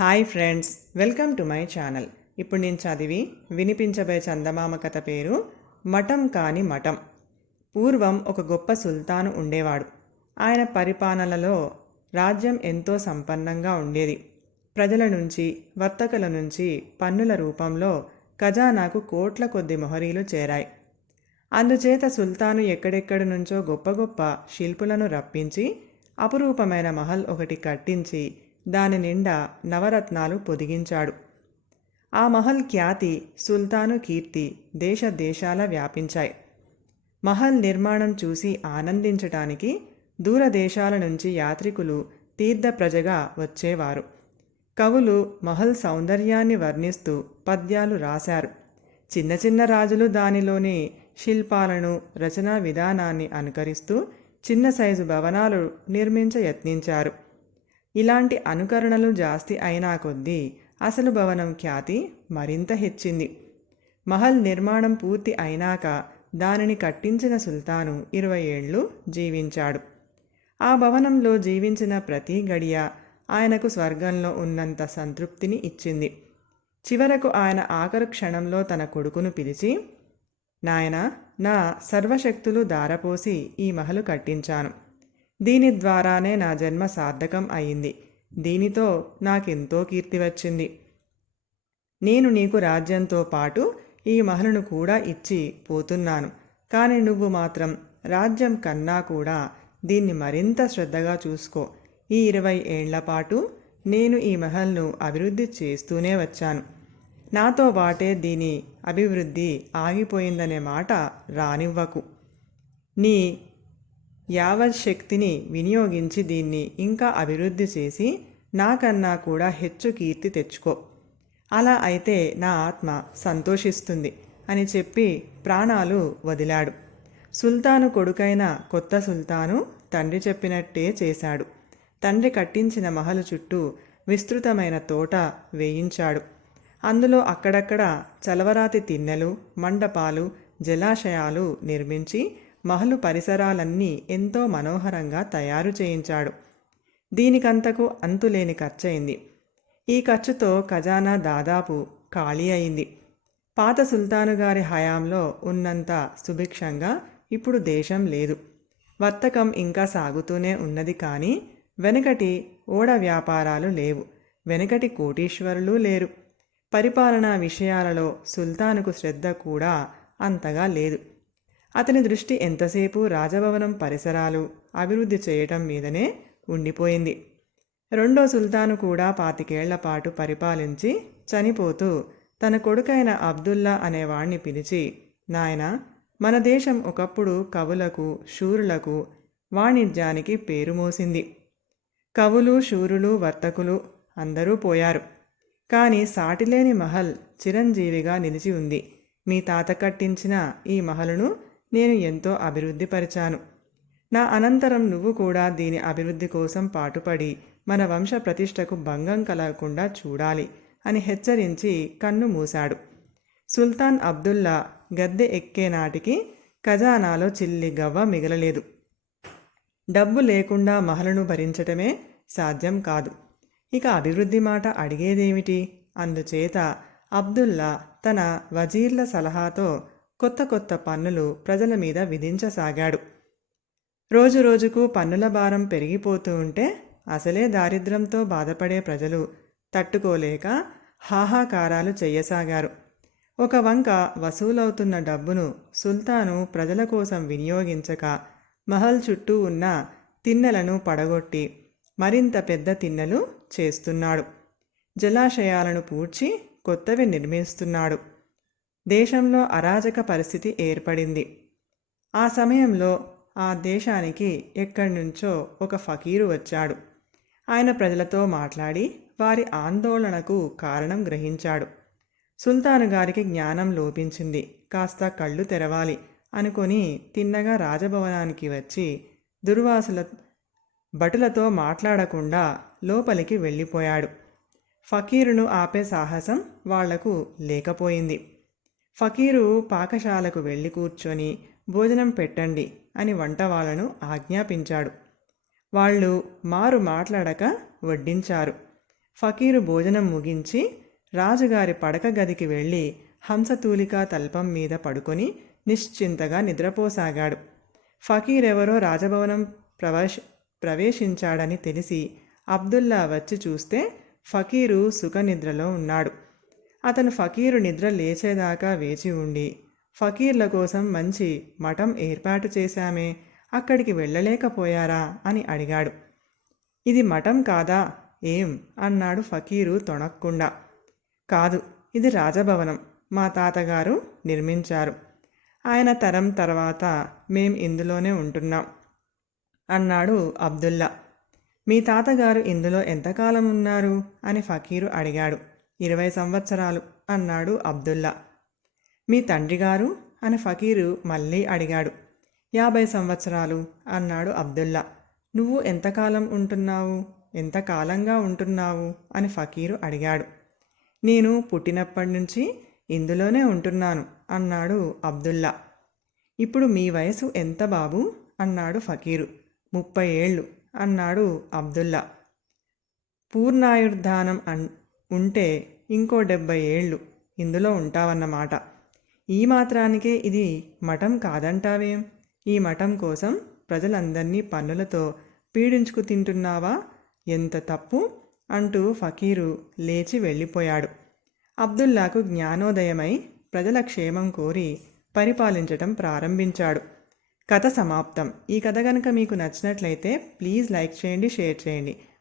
Hi friends welcome to my channel. ఇప్పుడు నేను చదివి వినిపించబోయే చందమామ కథ పేరు మఠం కాని మఠం. పూర్వం ఒక గొప్ప సుల్తాను ఉండేవాడు. ఆయన పరిపాలనలో రాజ్యం ఎంతో సంపన్నంగా ఉండేది. ప్రజల నుంచి వర్తకుల నుంచి పన్నుల రూపంలో ఖజానాకు కోట్ల కొద్ది మొహరీలు చేరాయి. అందుచేత సుల్తాను ఎక్కడెక్కడి నుంచో గొప్ప గొప్ప శిల్పులను రప్పించి అపురూపమైన మహల్ ఒకటి కట్టించి దాని నిండా నవరత్నాలు పొదిగించాడు. ఆ మహల్ ఖ్యాతి సుల్తాను కీర్తి దేశ దేశాల వ్యాపించాయి. మహల్ నిర్మాణం చూసి ఆనందించటానికి దూరదేశాల నుంచి యాత్రికులు తీర్థ ప్రజగా వచ్చేవారు. కవులు మహల్ సౌందర్యాన్ని వర్ణిస్తూ పద్యాలు రాశారు. చిన్న చిన్న రాజులు దానిలోని శిల్పాలను రచనా విధానాన్ని అనుకరిస్తూ చిన్న సైజు భవనాలు నిర్మించ యత్నించారు. ఇలాంటి అనుకరణలు జాస్తి అయినా కొద్దీ అసలు భవనం ఖ్యాతి మరింత హెచ్చింది. మహల్ నిర్మాణం పూర్తి అయినాక దానిని కట్టించిన సుల్తాను ఇరవై ఏళ్ళు జీవించాడు. ఆ భవనంలో జీవించిన ప్రతి గడియ ఆయనకు స్వర్గంలో ఉన్నంత సంతృప్తిని ఇచ్చింది. చివరకు ఆయన ఆఖరు క్షణంలో తన కొడుకును పిలిచి నాయన నా సర్వశక్తులు దారపోసి ఈ మహలు కట్టించాను. దీని ద్వారానే నా జన్మ సార్థకం అయింది. దీనితో నాకెంతో కీర్తి వచ్చింది. నేను నీకు రాజ్యంతో పాటు ఈ మహలను కూడా ఇచ్చి పోతున్నాను. కానీ నువ్వు మాత్రం రాజ్యం కన్నా కూడా దీన్ని మరింత శ్రద్ధగా చూసుకో. ఈ ఇరవై ఏళ్ళపాటు నేను ఈ మహల్ను అభివృద్ధి చేస్తూనే వచ్చాను. నాతో పాటే దీని అభివృద్ధి ఆగిపోయిందనే మాట రానివ్వకు. నీ యావత్ శక్తిని వినియోగించి దీన్ని ఇంకా అభివృద్ధి చేసి నాకన్నా కూడా హెచ్చు కీర్తి తెచ్చుకో. అలా అయితే నా ఆత్మ సంతోషిస్తుంది అని చెప్పి ప్రాణాలు వదిలాడు. సుల్తాను కొడుకైన కొత్త సుల్తాను తండ్రి చెప్పినట్టే చేశాడు. తండ్రి కట్టించిన మహలు చుట్టూ విస్తృతమైన తోట వేయించాడు. అందులో అక్కడక్కడ చలవరాతి తిన్నెలు మండపాలు జలాశయాలు నిర్మించి మహలు పరిసరాలన్నీ ఎంతో మనోహరంగా తయారు చేయించాడు. దీనికంతకు అంతులేని ఖర్చయింది. ఈ ఖర్చుతో ఖజానా దాదాపు ఖాళీ అయింది. పాత సుల్తాను గారి హయాంలో ఉన్నంత సుభిక్షంగా ఇప్పుడు దేశం లేదు. వర్తకం ఇంకా సాగుతూనే ఉన్నది కానీ వెనకటి ఓడ వ్యాపారాలు లేవు. వెనకటి కోటీశ్వరులు లేరు. పరిపాలనా విషయాలలో సుల్తానుకు శ్రద్ధ కూడా అంతగా లేదు. అతని దృష్టి ఎంతసేపు రాజభవనం పరిసరాలు అభివృద్ధి చేయటం మీదనే ఉండిపోయింది. రెండో సుల్తాను కూడా పాతికేళ్ళ పాటు పరిపాలించి చనిపోతూ తన కొడుకైన అబ్దుల్లా అనేవాణ్ణి పిలిచి నాయన మన దేశం ఒకప్పుడు కవులకు శూరులకు వాణిజ్యానికి పేరు మోసింది. కవులు శూరులు వర్తకులు అందరూ పోయారు. కానీ సాటిలేని మహల్ చిరంజీవిగా నిలిచి ఉంది. మీ తాత కట్టించిన ఈ మహలును నేను ఎంతో అభివృద్ధిపరిచాను నా అనంతరం నువ్వు కూడా దీని అభివృద్ధి కోసం పాటుపడి మన వంశ ప్రతిష్టకు భంగం కలగకుండా చూడాలి అని హెచ్చరించి కన్ను మూశాడు. సుల్తాన్ అబ్దుల్లా గద్దె ఎక్కే నాటికి ఖజానాలో చిల్లి గవ్వ మిగలలేదు. డబ్బు లేకుండా మహలను భరించటమే సాధ్యం కాదు. ఇక అభివృద్ధి మాట అడిగేదేమిటి? అందుచేత అబ్దుల్లా తన వజీర్ల సలహాతో కొత్త కొత్త పన్నులు ప్రజల మీద విధించసాగాడు. రోజురోజుకు పన్నుల భారం పెరిగిపోతూ ఉంటే అసలే దారిద్ర్యంతో బాధపడే ప్రజలు తట్టుకోలేక హాహాకారాలు చేయసాగారు. ఒక వంక వసూలవుతున్న డబ్బును సుల్తాను ప్రజల కోసం వినియోగించక మహల్ చుట్టూ ఉన్న తిన్నెలను పడగొట్టి మరింత పెద్ద తిన్నెలు చేస్తున్నాడు. జలాశయాలను పూడ్చి కొత్తవి నిర్మిస్తున్నాడు. దేశంలో అరాజక పరిస్థితి ఏర్పడింది. ఆ సమయంలో ఆ దేశానికి ఎక్కడి నుంచో ఒక ఫకీరు వచ్చాడు. ఆయన ప్రజలతో మాట్లాడి వారి ఆందోళనకు కారణం గ్రహించాడు. సుల్తాను గారికి జ్ఞానం లోపించింది. కాస్త కళ్ళు తెరవాలి అనుకొని తిన్నగా రాజభవనానికి వచ్చి దుర్వాసుల భటులతో మాట్లాడకుండా లోపలికి వెళ్ళిపోయాడు. ఫకీరును ఆపే సాహసం వాళ్ళకు లేకపోయింది. ఫకీరు పాకశాలకు వెళ్ళి కూర్చొని భోజనం పెట్టండి అని వంట వాళ్ళను ఆజ్ఞాపించాడు. వాళ్ళు మారు మాట్లాడక వడ్డించారు. ఫకీరు భోజనం ముగించి రాజుగారి పడక గదికి వెళ్ళి హంసతూలిక తల్పం మీద పడుకొని నిశ్చింతగా నిద్రపోసాగాడు. ఫకీరెవరో రాజభవనం ప్రవేశ ప్రవేశించాడని తెలిసి అబ్దుల్లా వచ్చి చూస్తే ఫకీరు సుఖనిద్రలో ఉన్నాడు. అతను ఫకీరు నిద్ర లేచేదాకా వేచి ఉండి ఫకీర్ల కోసం మంచి మఠం ఏర్పాటు చేశామే అక్కడికి వెళ్ళలేకపోయారా? అని అడిగాడు. ఇది మఠం కాదా? ఏం? అన్నాడు ఫకీరు తొణక్కుండా. కాదు ఇది రాజభవనం మా తాతగారు నిర్మించారు. ఆయన తరం తర్వాత మేం ఇందులోనే ఉంటున్నాం అన్నాడు అబ్దుల్లా. మీ తాతగారు ఇందులో ఎంతకాలం ఉన్నారు? అని ఫకీరు అడిగాడు. ఇరవై సంవత్సరాలు అన్నాడు అబ్దుల్లా. మీ తండ్రి గారు అని ఫకీరు మళ్ళీ అడిగాడు. యాభై సంవత్సరాలు అన్నాడు అబ్దుల్లా. నువ్వు ఎంతకాలం ఉంటున్నావు? ఎంతకాలంగా ఉంటున్నావు? అని ఫకీరు అడిగాడు. నేను పుట్టినప్పటి నుంచి ఇందులోనే ఉంటున్నాను అన్నాడు అబ్దుల్లా. ఇప్పుడు మీ వయసు ఎంత బాబు? అన్నాడు ఫకీరు. ముప్పై ఏళ్ళు అన్నాడు అబ్దుల్లా. పూర్ణాయుర్ధానం అన్ ఉంటే ఇంకో డెబ్బై ఏళ్ళు ఇందులో ఉంటావన్నమాట. ఈ మాత్రానికే ఇది మఠం కాదంటావేం? ఈ మఠం కోసం ప్రజలందరినీ పన్నులతో పీడించుకు తింటున్నావా? ఎంత తప్పు? అంటూ ఫకీరు లేచి వెళ్ళిపోయాడు. అబ్దుల్లాకు జ్ఞానోదయమై ప్రజల క్షేమం కోరి పరిపాలించటం ప్రారంభించాడు. కథ సమాప్తం. ఈ కథ కనుక మీకు నచ్చినట్లయితే ప్లీజ్ లైక్ చేయండి షేర్ చేయండి.